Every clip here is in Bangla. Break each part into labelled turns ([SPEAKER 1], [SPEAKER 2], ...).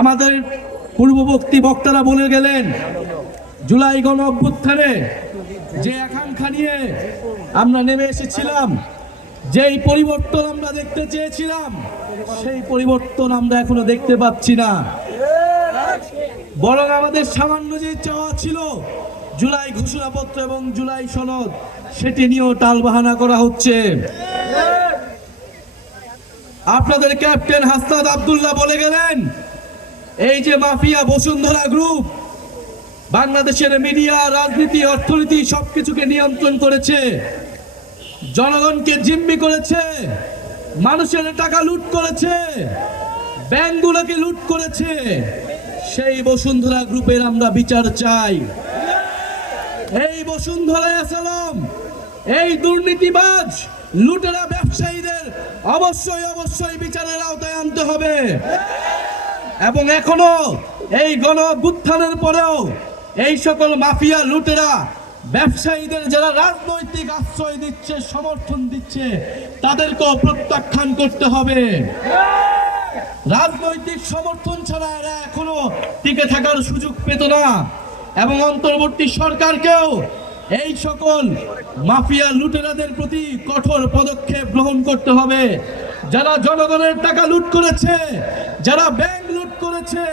[SPEAKER 1] আমাদের পূর্ববর্তী বক্তারা বলে গেলেন জুলাই গণ অভ্যুত্থানে যে আকাঙ্ক্ষা নিয়ে আমরা নেমে এসেছিলাম যেই পরিবর্তন আমরা দেখতে চেয়েছিলাম সেই পরিবর্তন আমরা এখনো দেখতে পাচ্ছি না বরং আমাদের সামান্য যে চাওয়া ছিল জুলাই ঘোষণাপত্র এবং জুলাই সনদ সেটি নিয়েও টালবাহানা করা হচ্ছে আপনাদের ক্যাপ্টেন হাসনাদ আবদুল্লাহ বলে গেলেন এই যে মাফিয়া বসুন্ধরা গ্রুপ বাংলাদেশের মিডিয়া রাজনীতি অর্থনীতি সবকিছুকে নিয়ন্ত্রণ করেছে জনগণকে জিম্মি করেছে মানুষের টাকা লুট করেছে ব্যাংকগুলোকে লুট করেছে সেই বসুন্ধরা গ্রুপের আমরা বিচার চাই এই বসুন্ধরা আসালাম এই দুর্নীতিবাজ লুটেরা ব্যবসায়ীদের অবশ্যই অবশ্যই বিচারের আওতায় আনতে হবে এবং এখনো এই গণবুত্থানের পরেও এই সকল মাফিয়া লুটেরা ব্যবসায়ীদের যারা রাজনৈতিক আশ্রয় দিচ্ছে সমর্থন দিচ্ছে তাদেরকেও প্রত্যাখ্যান করতে হবে রাজনৈতিক সমর্থন ছাড়া এরা এখনো টিকে থাকার সুযোগ পেত না এবং অন্তর্বর্তী সরকারকেও এই সকল মাফিয়া লুটেরাদের প্রতি কঠোর পদক্ষেপ গ্রহণ করতে হবে যারা জনগণের টাকা লুট করেছে যারা ব্যাংক লুট করেছে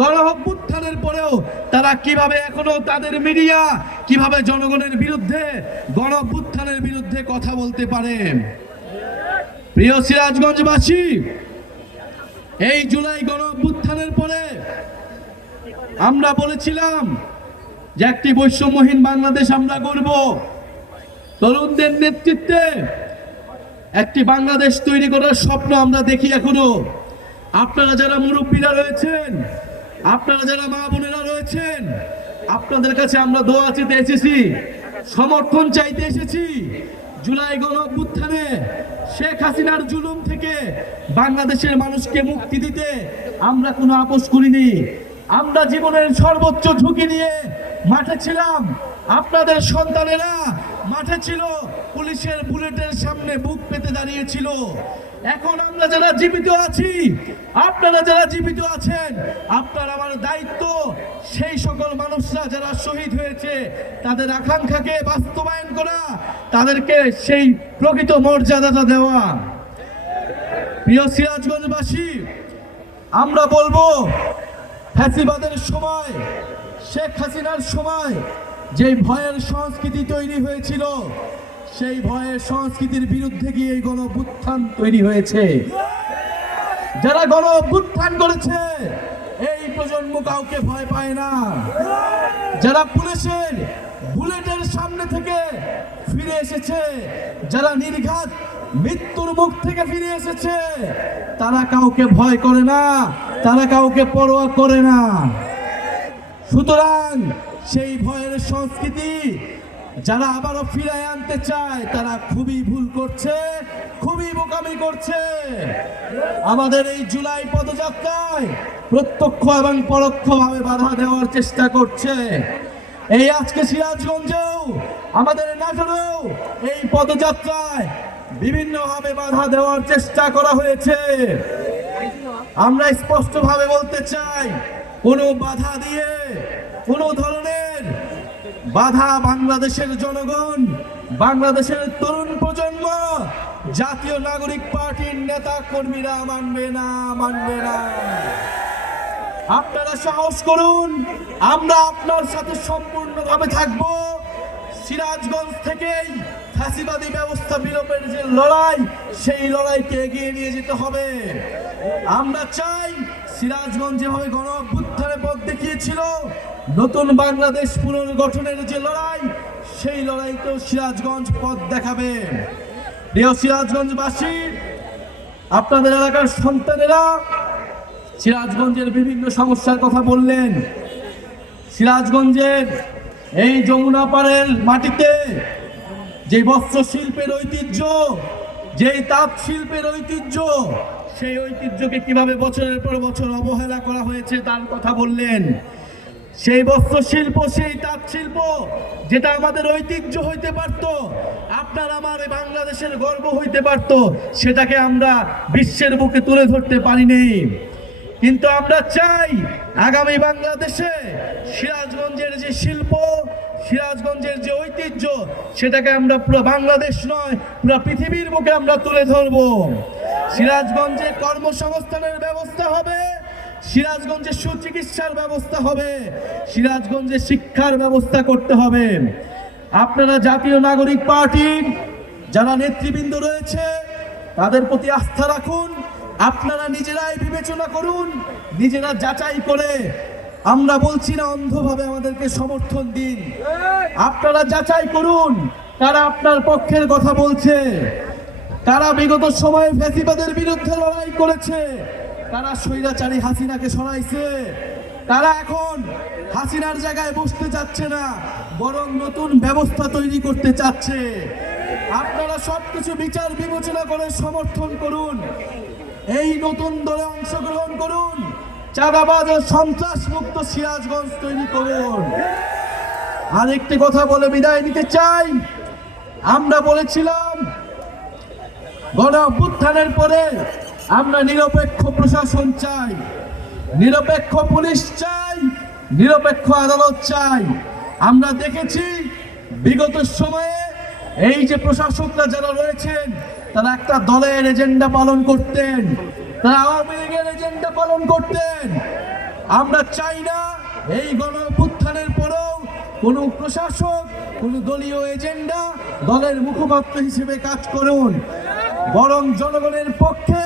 [SPEAKER 1] গণহভ্যুত্থানের পরেও তারা কিভাবে এখনো তাদের মিডিয়া কিভাবে জনগণের বিরুদ্ধে গণভ্যুত্থানের বিরুদ্ধে কথা বলতে পারে প্রিয় সিরাজগঞ্জবাসী এই জুলাই গণভ্যুত্থানের পরে আমরা বলেছিলাম যে একটি বৈষম্যহীন বাংলাদেশ আমরা করব তরুণদের নেতৃত্বে একটি বাংলাদেশ তৈরি করার স্বপ্ন আমরা দেখি এখনো আপনারা যারা মুরব্বীরা রয়েছেন আপনারা যারা মা বোনেরা রয়েছেন আপনাদের কাছে আমরা দোয়া চেতে এসেছি সমর্থন চাইতে এসেছি জুলাই গণ উত্থানে শেখ হাসিনার জুলুম থেকে বাংলাদেশের মানুষকে মুক্তি দিতে আমরা কোনো আপোষ করিনি আমরা জীবনের সর্বোচ্চ ঝুঁকি নিয়ে মাঠে ছিলাম আপনাদের সন্তানেরা মাঠে ছিল পুলিশের বুলেটের সামনে বুক পেতে দাঁড়িয়েছিল এখন আমরা যারা জীবিত আছি আপনারা যারা জীবিত আছেন আপনার আমার দায়িত্ব সেই সকল মানুষরা যারা শহীদ হয়েছে তাদের আকাঙ্ক্ষাকে বাস্তবায়ন করা তাদেরকে সেই প্রকৃত মর্যাদাটা দেওয়া প্রিয় সিরাজগঞ্জবাসী আমরা বলবো ফ্যাসিবাদের সময় শেখ হাসিনার সময় যে ভয়ের সংস্কৃতি তৈরি হয়েছিল সেই ভয়ে সংস্কৃতির বিরুদ্ধে গিয়ে এই গণ তৈরি হয়েছে যারা গণ করেছে এই প্রজন্ম কাউকে ভয় পায় না যারা পুলিশের বুলেটের সামনে থেকে ফিরে এসেছে যারা নির্ঘাত মৃত্যুর মুখ থেকে ফিরে এসেছে তারা কাউকে ভয় করে না তারা কাউকে পরোয়া করে না সুতরাং সেই ভয়ের সংস্কৃতি যারা আবারও ফিরায় আনতে চায় তারা খুবই ভুল করছে খুবই বোকামি করছে আমাদের এই জুলাই পদযাত্রায় প্রত্যক্ষ এবং পরোক্ষভাবে বাধা দেওয়ার চেষ্টা করছে এই আজকে সিরাজগঞ্জেও আমাদের নাটোরেও এই পদযাত্রায় বিভিন্নভাবে বাধা দেওয়ার চেষ্টা করা হয়েছে আমরা স্পষ্টভাবে বলতে চাই কোনো বাধা দিয়ে কোনো ধরনের বাধা বাংলাদেশের জনগণ বাংলাদেশের তরুণ প্রজন্ম জাতীয় নাগরিক পার্টির নেতা কর্মীরা মানবে না মানবে না আপনারা সাহস করুন আমরা আপনার সাথে সম্পূর্ণভাবে থাকব সিরাজগঞ্জ থেকেই ফাঁসিবাদী ব্যবস্থা বিলোপের যে লড়াই সেই লড়াইকে এগিয়ে নিয়ে যেতে হবে আমরা চাই সিরাজগঞ্জ যেভাবে গণ অভ্যুত্থানের পথ দেখিয়েছিল নতুন বাংলাদেশ পুনর্গঠনের যে লড়াই সেই লড়াইতেও সিরাজগঞ্জ পথ দেখাবে প্রিয় সিরাজগঞ্জবাসী আপনাদের এলাকার সন্তানেরা সিরাজগঞ্জের বিভিন্ন সমস্যার কথা বললেন সিরাজগঞ্জের এই যমুনা পাড়ের মাটিতে যে বস্ত্র শিল্পের ঐতিহ্য যেই তাঁত শিল্পের ঐতিহ্য সেই ঐতিহ্যকে কিভাবে বছরের পর বছর অবহেলা করা হয়েছে তার কথা বললেন সেই বস্ত্র শিল্প সেই তাঁত শিল্প যেটা আমাদের ঐতিহ্য হইতে পারত আপনার আমার বাংলাদেশের গর্ব হইতে পারত সেটাকে আমরা বিশ্বের বুকে তুলে ধরতে পারিনি কিন্তু আমরা চাই আগামী বাংলাদেশে সিরাজগঞ্জের যে শিল্প সিরাজগঞ্জের যে ঐতিহ্য সেটাকে আমরা পুরো বাংলাদেশ নয় পুরো পৃথিবীর বুকে আমরা তুলে ধরব সিরাজগঞ্জে কর্মসংস্থানের ব্যবস্থা হবে সিরাজগঞ্জে সুচিকিৎসার ব্যবস্থা হবে সিরাজগঞ্জে শিক্ষার ব্যবস্থা করতে হবে আপনারা জাতীয় নাগরিক পার্টি যারা নেতৃবৃন্দ রয়েছে তাদের প্রতি আস্থা রাখুন আপনারা নিজেরাই বিবেচনা করুন নিজেরা যাচাই করে আমরা বলছি না অন্ধভাবে আমাদেরকে সমর্থন দিন আপনারা যাচাই করুন তারা আপনার পক্ষের কথা বলছে তারা বিগত সময়ে ফেসিবাদের বিরুদ্ধে লড়াই করেছে তারা স্বৈরাচারী হাসিনাকে সরাইছে তারা এখন হাসিনার জায়গায় বসতে চাচ্ছে না বরং নতুন ব্যবস্থা তৈরি করতে চাচ্ছে আপনারা সবকিছু বিচার বিবেচনা করে সমর্থন করুন এই নতুন দলে অংশগ্রহণ করুন চাঁদাবাজ ও সন্ত্রাস মুক্ত সিরাজগঞ্জ তৈরি করুন আরেকটি কথা বলে বিদায় নিতে চাই আমরা বলেছিলাম গণ অভ্যুত্থানের পরে আমরা নিরপেক্ষ প্রশাসন চাই নিরপেক্ষ পুলিশ চাই নিরপেক্ষ আদালত চাই আমরা দেখেছি বিগত সময়ে এই যে প্রশাসকরা যারা রয়েছেন তারা একটা দলের এজেন্ডা পালন করতেন আওয়ামী লীগের এজেন্ডা পালন করতেন আমরা চাই না এই গণ উত্থানের পরেও কোনো প্রশাসক কোনো দলীয় এজেন্ডা দলের মুখপাত্র হিসেবে কাজ করুন বরং জনগণের পক্ষে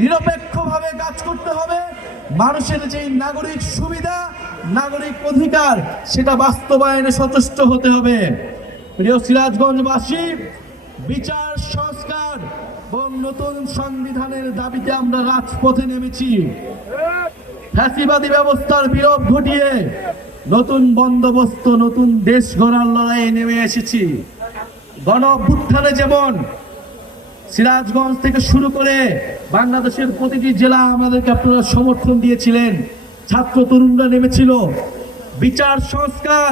[SPEAKER 1] নিরপেক্ষভাবে কাজ করতে হবে মানুষের যেই নাগরিক সুবিধা নাগরিক অধিকার সেটা বাস্তবায়নে সচেষ্ট হতে হবে প্রিয় সিরাজগঞ্জবাসী বিচার নতুন সংবিধানের দাবিতে আমরা রাজপথে নেমেছি ফ্যাসিবাদী ব্যবস্থার বিরোধ ঘটিয়ে নতুন বন্দোবস্ত নতুন দেশ গড়ার লড়াইয়ে নেমে এসেছি গণভুত্থানে যেমন সিরাজগঞ্জ থেকে শুরু করে বাংলাদেশের প্রতিটি জেলা আমাদেরকে আপনারা সমর্থন দিয়েছিলেন ছাত্র তরুণরা নেমেছিল বিচার সংস্কার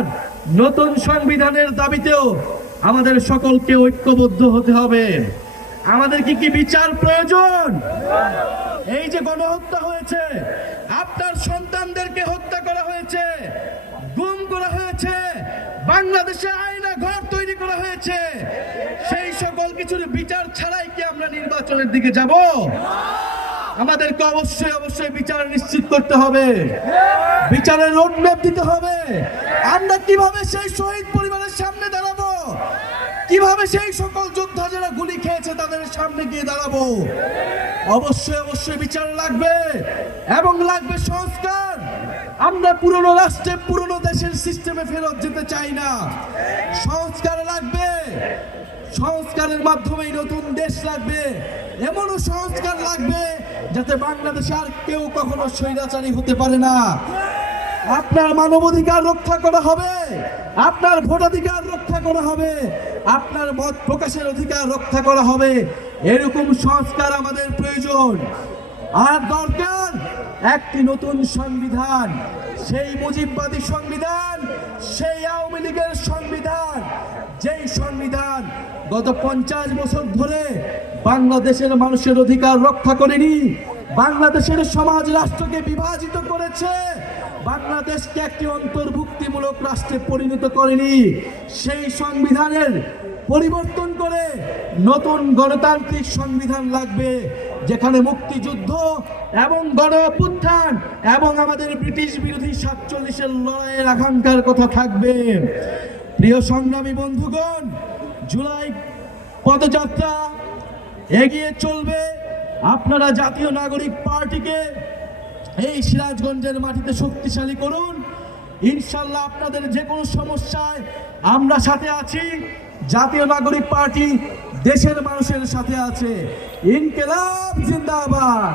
[SPEAKER 1] নতুন সংবিধানের দাবিতেও আমাদের সকলকে ঐক্যবদ্ধ হতে হবে আমাদের কি কি বিচার প্রয়োজন এই যে গণহত্যা হয়েছে আপনার সন্তানদেরকে হত্যা করা হয়েছে গুম করা হয়েছে বাংলাদেশে আয়না ঘর তৈরি করা হয়েছে সেই সকল কিছুর বিচার ছাড়াই কি আমরা নির্বাচনের দিকে যাব আমাদেরকে অবশ্যই অবশ্যই বিচার নিশ্চিত করতে হবে বিচারের রোডম্যাপ দিতে হবে আমরা কিভাবে সেই শহীদ পরিবারের সামনে দাঁড়াবো কিভাবে সেই সকল যোদ্ধা যারা গুলি খেয়েছে তাদের সামনে গিয়ে দাঁড়াবো অবশ্যই অবশ্যই বিচার লাগবে এবং লাগবে সংস্কার আমরা পুরনো রাষ্ট্রে পুরনো দেশের সিস্টেমে ফেরত যেতে চাই না সংস্কার লাগবে সংস্কারের মাধ্যমেই নতুন দেশ লাগবে এমনও সংস্কার লাগবে যাতে বাংলাদেশ আর কেউ কখনো স্বৈরাচারী হতে পারে না আপনার মানবাধিকার রক্ষা করা হবে আপনার ভোটাধিকার রক্ষা করা হবে আপনার মত প্রকাশের অধিকার রক্ষা করা হবে এরকম সংস্কার আমাদের প্রয়োজন আর দরকার একটি নতুন সংবিধান সেই মুজিববাদী সংবিধান সেই আওয়ামী লীগের সংবিধান যেই সংবিধান গত পঞ্চাশ বছর ধরে বাংলাদেশের মানুষের অধিকার রক্ষা করেনি বাংলাদেশের সমাজ রাষ্ট্রকে বিভাজিত করেছে বাংলাদেশকে একটি অন্তর্ভুক্তিমূলক রাষ্ট্রে পরিণত করেনি সেই সংবিধানের পরিবর্তন করে নতুন গণতান্ত্রিক সংবিধান লাগবে যেখানে মুক্তিযুদ্ধ এবং গণ অভ্যুত্থান এবং আমাদের ব্রিটিশ বিরোধী সাতচল্লিশের লড়াইয়ের আকাঙ্ক্ষার কথা থাকবে প্রিয় সংগ্রামী বন্ধুগণ জুলাই পদযাত্রা এগিয়ে চলবে আপনারা জাতীয় নাগরিক পার্টিকে এই সিরাজগঞ্জের মাটিতে শক্তিশালী করুন ইনশাল্লাহ আপনাদের যে কোনো সমস্যায় আমরা সাথে আছি জাতীয় নাগরিক পার্টি দেশের মানুষের সাথে আছে ইনকেলাব জিন্দাবাদ